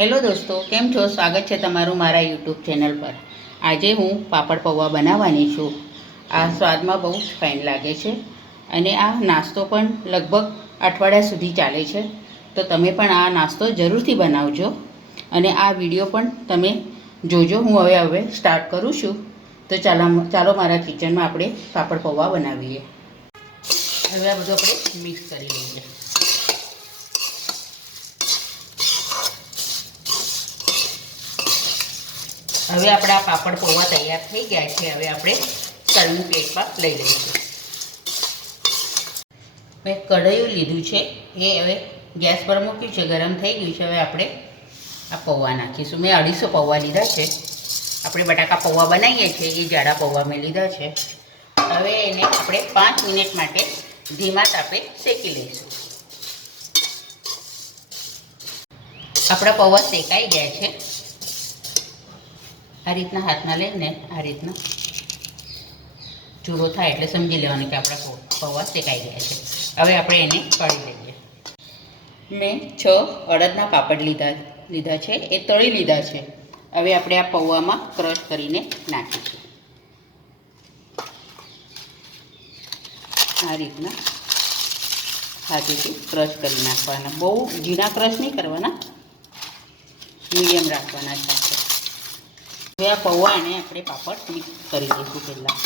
Hello દોસ્તો, કેમ છો? સ્વાગત છે તમારું મારા યુટ્યુબ ચેનલ પર। આજે હું પાપડ પૌવા બનાવવાની છું। આ સ્વાદમાં બહુ જ ફાઇન લાગે છે અને આ નાસ્તો પણ લગભગ અઠવાડિયા સુધી ચાલે છે। તો તમે પણ આ નાસ્તો જરૂરથી બનાવજો અને આ વિડીયો પણ તમે જોજો। હું હવે સ્ટાર્ટ કરું છું। તો ચાલો મારા કિચનમાં આપણે પાપડ પૌવા બનાવીએ। હવે આ બધું આપણે મિક્સ કરી લઈએ। હવે આપણા પાપડ પૌવા તૈયાર થઈ ગયા છે। હવે આપણે તળનું પ્લેટમાં લઈ લઈશું। મેં કઢાયું લીધું છે, એ હવે ગેસ પર મૂક્યું છે, ગરમ થઈ ગયું છે। હવે આપણે આ પૌવા નાખીશું। મેં 250 પૌવા લીધા છે। આપણે બટાકા પૌવા બનાવીએ છીએ એ જાડા પૌવા મેં લીધા છે। હવે એને આપણે 5 મિનિટ માટે ધીમા તાપે શેકી લઈશું। આપણા પૌવા શેકાઈ ગયા છે। આ રીતના હાથમાં લઈને આ રીતના ચૂરો થાય એટલે સમજી લેવાનું કે આપણા પૌવા શેકાઈ ગયા છે। હવે આપણે એને તળી લઈએ। મેં 6 અડદના પાપડ લીધા છે, એ તળી લીધા છે। હવે આપણે આ પૌવામાં ક્રશ કરીને નાખીશું। આ રીતના હાથેથી ક્રશ કરી નાખવાના। બહુ ઝીણા ક્રશ નહીં કરવાના, મીડિયમ રાખવાના સાથે। હવે આ પૌવાને આપણે પાપડ મિક્સ કરી દઈશું પહેલાં।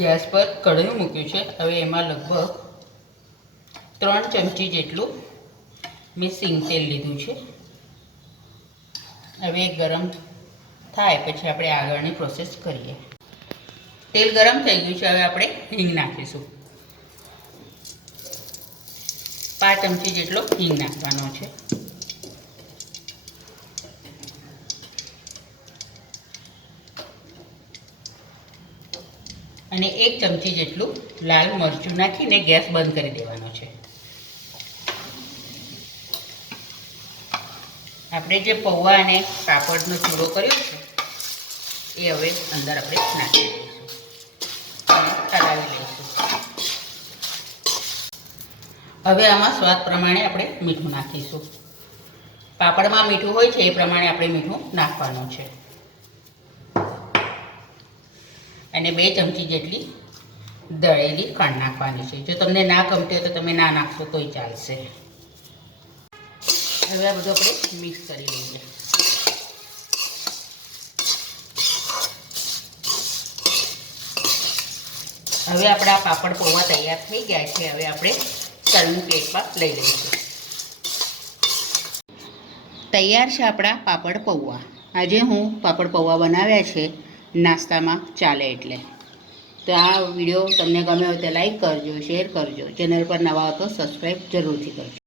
ગેસ પર કઢાઈ મૂક્યું છે। હવે એમાં લગભગ 3 ચમચી જેટલું મેં સિંગ તેલ લીધું છે। હવે ગરમ થાય પછી આપણે આગળની પ્રોસેસ કરીએ। તેલ ગરમ થઈ ગયું છે। હવે આપણે હિંગ નાખીશું। 5 ચમચી જેટલો હિંગ નાખવાનો છે। અને 1 ચમચી જેટલું લાલ મરચું નાખીને ગેસ બંધ કરી દેવાનો છે। આપણે જે પૌવા અને પાપડનો ચૂરો કર્યો છે એ હવે અંદર આપણે નાખી દઈશું અને હલાવી લઈશું। હવે આમાં સ્વાદ પ્રમાણે આપણે મીઠું નાખીશું। પાપડમાં મીઠું હોય છે એ પ્રમાણે આપણે મીઠું નાખવાનું છે। અને 2 ચમચી જેટલી દળેલી ખાંડ નાખવાની છે। જો તમને ના ગમતી હોય તો તમે ના નાખશો તોય ચાલશે। હવે આ બધું આપણે મિક્સ કરી લઈએ। હવે આપણા પાપડ પૌવા તૈયાર થઈ ગયા છે। હવે આપણે તળનું પ્લેટમાં લઈ લઈશું। તૈયાર છે આપણા પાપડ પૌવા। આજે હું પાપડ પૌવા બનાવ્યા છે નાસ્તામાં ચાલે એટલે। તો આ વિડીયો તમને ગમે હોય તો લાઈક કરજો, શેર કરજો, ચેનલ પર નવા હો તો સબસ્ક્રાઈબ જરૂરથી કરજો।